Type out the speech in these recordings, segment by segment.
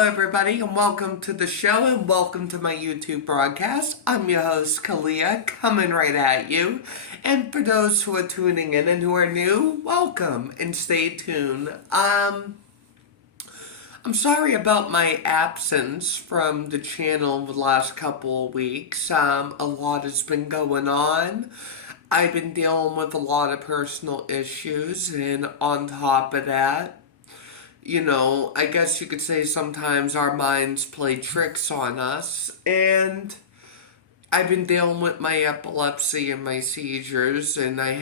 Hello, everybody, and welcome to the show and welcome to my YouTube broadcast. I'm your host, Kalia, coming right at you. And for those who are tuning in and who are new, welcome and stay tuned. I'm sorry about my absence from the channel the last couple of weeks. A lot has been going on. I've been dealing with a lot of personal issues, and on top of that, I guess you could say sometimes our minds play tricks on us. And I've been dealing with my epilepsy and my seizures, and I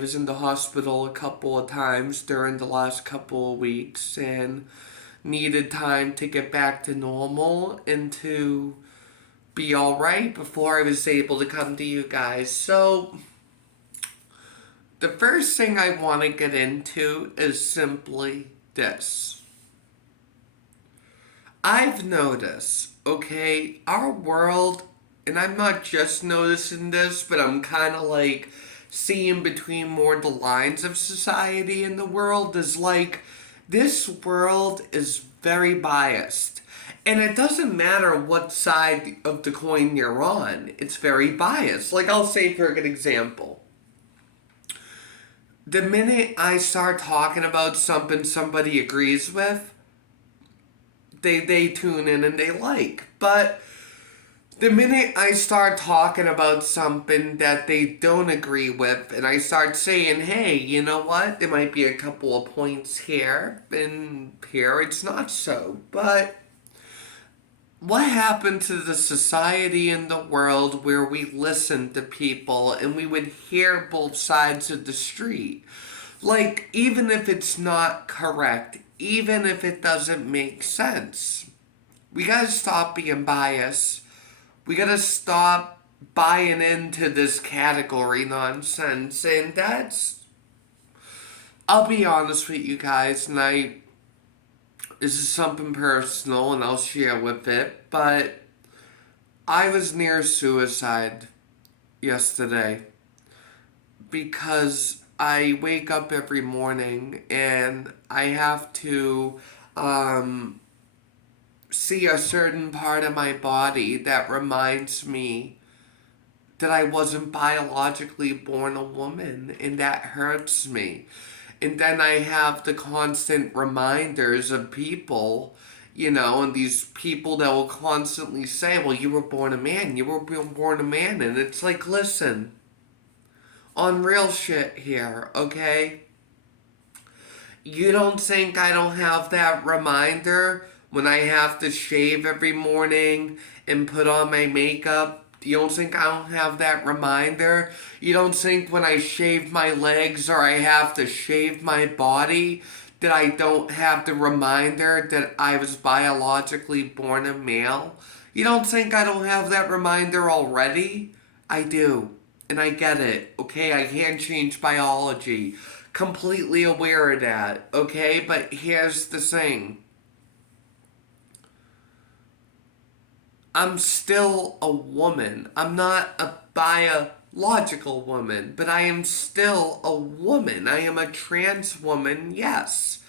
was in the hospital a couple of times during the last couple of weeks and needed time to get back to normal and to be alright before I was able to come to you guys. So, the first thing I want to get into is simply this. I've noticed, okay, our world, and I'm not just noticing this, but I'm kind of like seeing between more the lines of society in the world, is like this world is very biased. And it doesn't matter what side of the coin you're on, it's very biased. Like, I'll say, for an example, the minute I start talking about something somebody agrees with, they tune in and they like. But the minute I start talking about something that they don't agree with, and I start saying, hey, you know what? There might be a couple of points here, and here it's not so. But what happened to the society in the world where we listened to people and we would hear both sides of the street? Like, even if it's not correct, even if it doesn't make sense, we gotta stop being biased. We gotta stop buying into this category nonsense. And I'll be honest with you guys, and this is something personal and I'll share with it, but I was near suicide yesterday because I wake up every morning and I have to see a certain part of my body that reminds me that I wasn't biologically born a woman, and that hurts me. And then I have the constant reminders of people, and these people that will constantly say, well, you were born a man, you were born a man. And it's like, listen, on real shit here, okay? You don't think I don't have that reminder when I have to shave every morning and put on my makeup? You don't think I don't have that reminder? You don't think when I shave my legs or I have to shave my body that I don't have the reminder that I was biologically born a male? You don't think I don't have that reminder already? I do. And I get it, okay? I can't change biology. Completely aware of that, okay? But here's the thing. I'm still a woman. I'm not a biological woman, but I am still a woman. I am a trans woman, yes.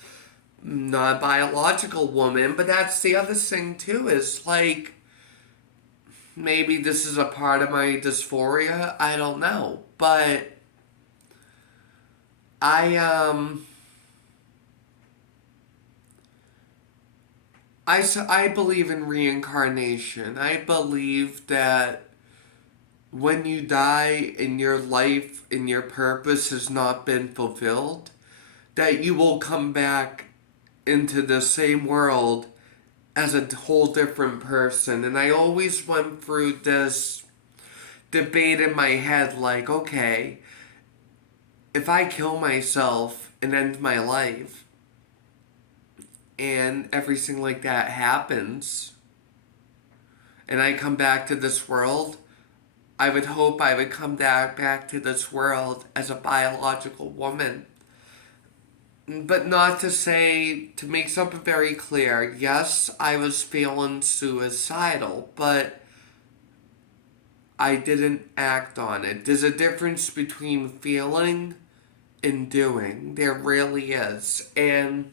Not a biological woman, but that's the other thing too, is like, maybe this is a part of my dysphoria, I don't know. But I, I believe in reincarnation. I believe that when you die and your life and your purpose has not been fulfilled, that you will come back into the same world as a whole different person. And I always went through this debate in my head like, okay, if I kill myself and end my life and everything like that happens and I come back to this world, I would hope I would come back to this world as a biological woman. But not to say, to make something very clear, yes, I was feeling suicidal, but I didn't act on it. There's a difference between feeling and doing. There really is. And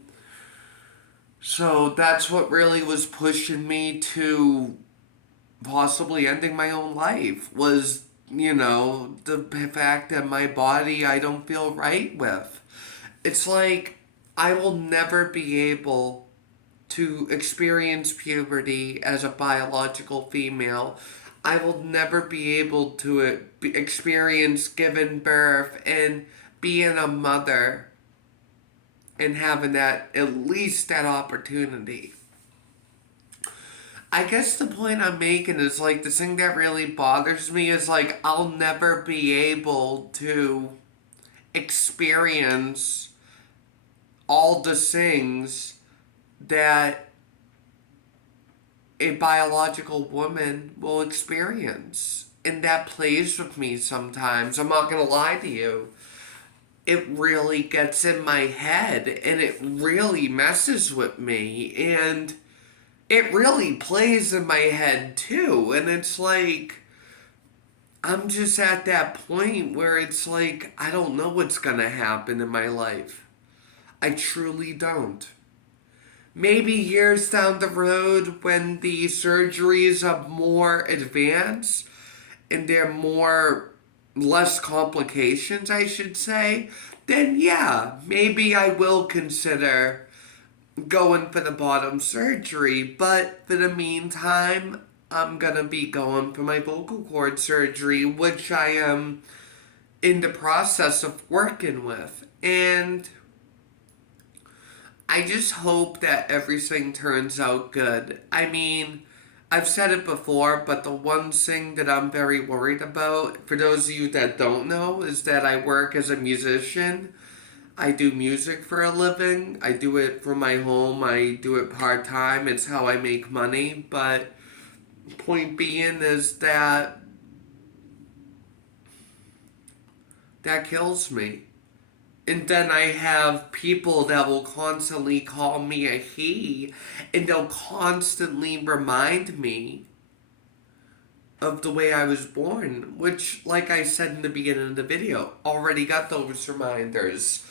So that's what really was pushing me to possibly ending my own life was, the fact that my body I don't feel right with. It's like I will never be able to experience puberty as a biological female. I will never be able to experience giving birth and being a mother and having that, at least that opportunity. I guess the point I'm making is like the thing that really bothers me is like I'll never be able to experience all the things that a biological woman will experience. And that plays with me sometimes. I'm not gonna lie to you. It really gets in my head and it really messes with me. And it really plays in my head too. And it's like, I'm just at that point where it's like, I don't know what's gonna happen in my life. I truly don't. Maybe years down the road when the surgeries are more advanced and they're less complications, I should say, then yeah, maybe I will consider going for the bottom surgery. But for the meantime, I'm gonna be going for my vocal cord surgery, which I am in the process of working with. And I just hope that everything turns out good. I mean, I've said it before, but the one thing that I'm very worried about, for those of you that don't know, is that I work as a musician. I do music for a living. I do it from my home. I do it part time. It's how I make money. But point being is that kills me. And then I have people that will constantly call me a he, and they'll constantly remind me of the way I was born, which, like I said in the beginning of the video, already got those reminders.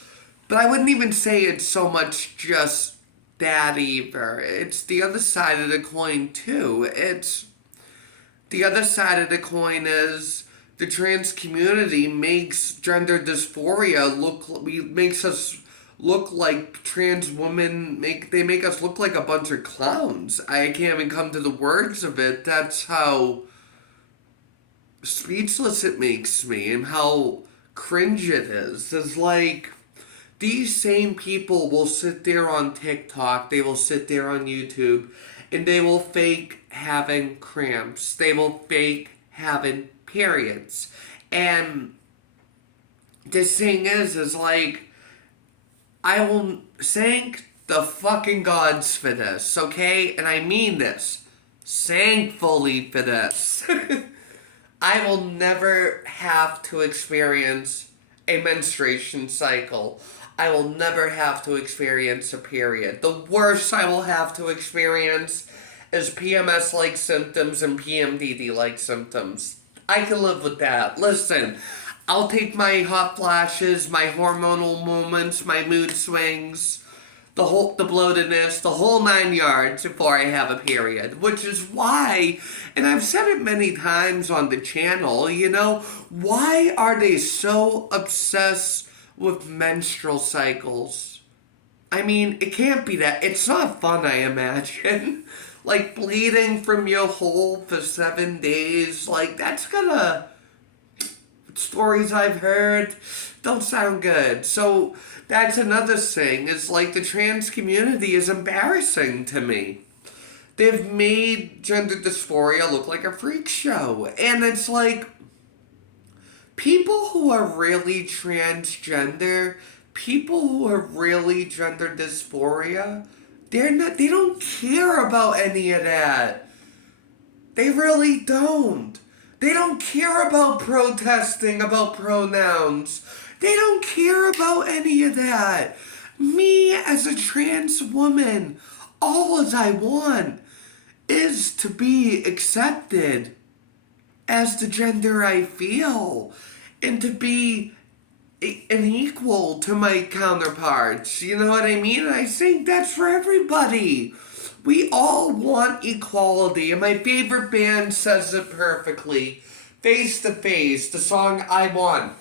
But I wouldn't even say it's so much just that either. It's the other side of the coin, too. The other side of the coin is the trans community makes gender dysphoria makes us look like trans women they make us look like a bunch of clowns. I can't even come to the words of it. That's how speechless it makes me and how cringe it is. It's like these same people will sit there on TikTok, they will sit there on YouTube, and they will fake having cramps. They will fake having periods. And the thing is like, I will thank the fucking gods for this, okay? And I mean this. Thankfully for this. I will never have to experience a menstruation cycle. I will never have to experience a period. The worst I will have to experience is PMS like symptoms and PMDD like symptoms. I can live with that. Listen, I'll take my hot flashes, my hormonal moments, my mood swings, the bloatedness, the whole 9 yards before I have a period. Which is why, and I've said it many times on the channel, why are they so obsessed with menstrual cycles? I mean, it can't be that. It's not fun, I imagine. Like bleeding from your hole for 7 days, like that's gonna stories I've heard don't sound good. So that's another thing, is like the trans community is embarrassing to me. They've made gender dysphoria look like a freak show. And it's like, people who are really transgender, people who are really gender dysphoria, they don't care about any of that. They really don't. They don't care about protesting about pronouns. They don't care about any of that. Me as a trans woman, all as I want is to be accepted as the gender I feel and to be an equal to my counterparts. You know what I mean? I think that's for everybody. We all want equality, and my favorite band says it perfectly. Face to Face, the song I Want.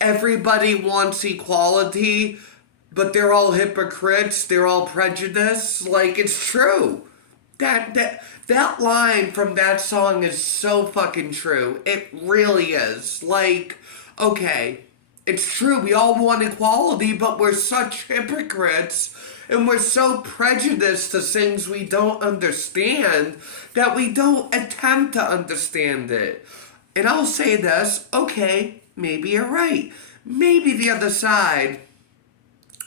Everybody wants equality, but they're all hypocrites, they're all prejudiced. Like, it's true. That line from that song is so fucking true. It really is. Like, okay, it's true, we all want equality, but we're such hypocrites and we're so prejudiced to things we don't understand that we don't attempt to understand it. And I'll say this, okay, maybe you're right. Maybe the other side,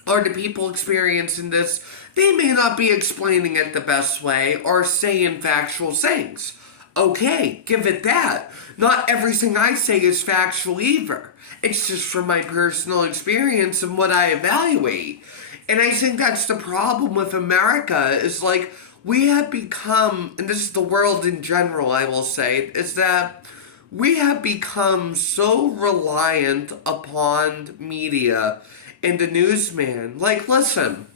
or the people experiencing this, they may not be explaining it the best way or saying factual things. Okay, give it that. Not everything I say is factual either. It's just from my personal experience and what I evaluate. And I think that's the problem with America, is like, we have become, and this is the world in general, I will say, is that we have become so reliant upon media and the newsman. Like, listen,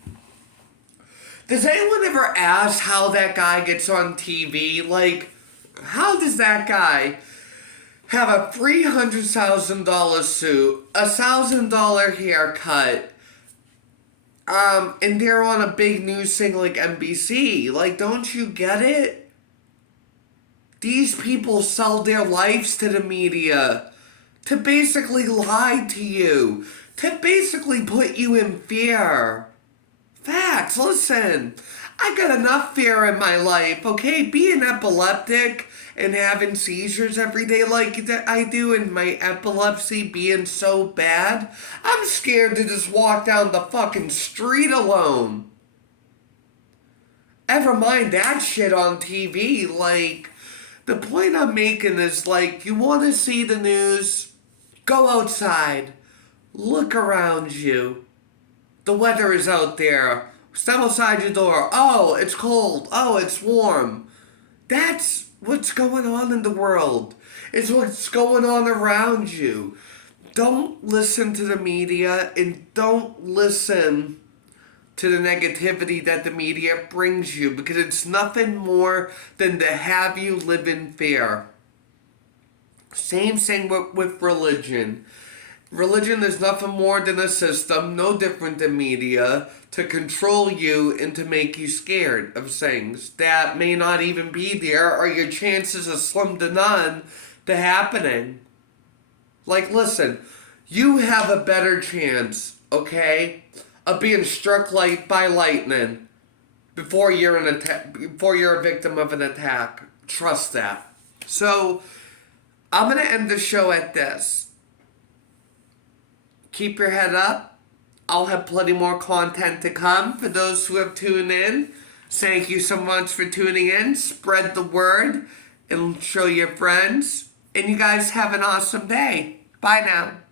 does anyone ever ask how that guy gets on TV? Like, how does that guy have a $300,000 suit, $1,000 haircut, and they're on a big news thing like NBC? Like, don't you get it? These people sell their lives to the media to basically lie to you, to basically put you in fear. Facts, listen, I got enough fear in my life, okay? Being epileptic and having seizures every day like that I do, and my epilepsy being so bad, I'm scared to just walk down the fucking street alone. Ever mind that shit on TV. Like, the point I'm making is, like, you want to see the news? Go outside. Look around you. The weather is out there. Step outside your door. Oh, it's cold. Oh, it's warm. That's what's going on in the world. It's what's going on around you. Don't listen to the media, and don't listen to the negativity that the media brings you, because it's nothing more than to have you live in fear. Same thing with religion. Religion is nothing more than a system, no different than media, to control you and to make you scared of things that may not even be there, or your chances are slim to none to happening. Like, listen, you have a better chance, okay, of being struck by lightning before you're before you're a victim of an attack. Trust that. So, I'm gonna end the show at this. Keep your head up. I'll have plenty more content to come for those who have tuned in. Thank you so much for tuning in. Spread the word and show your friends. And you guys have an awesome day. Bye now.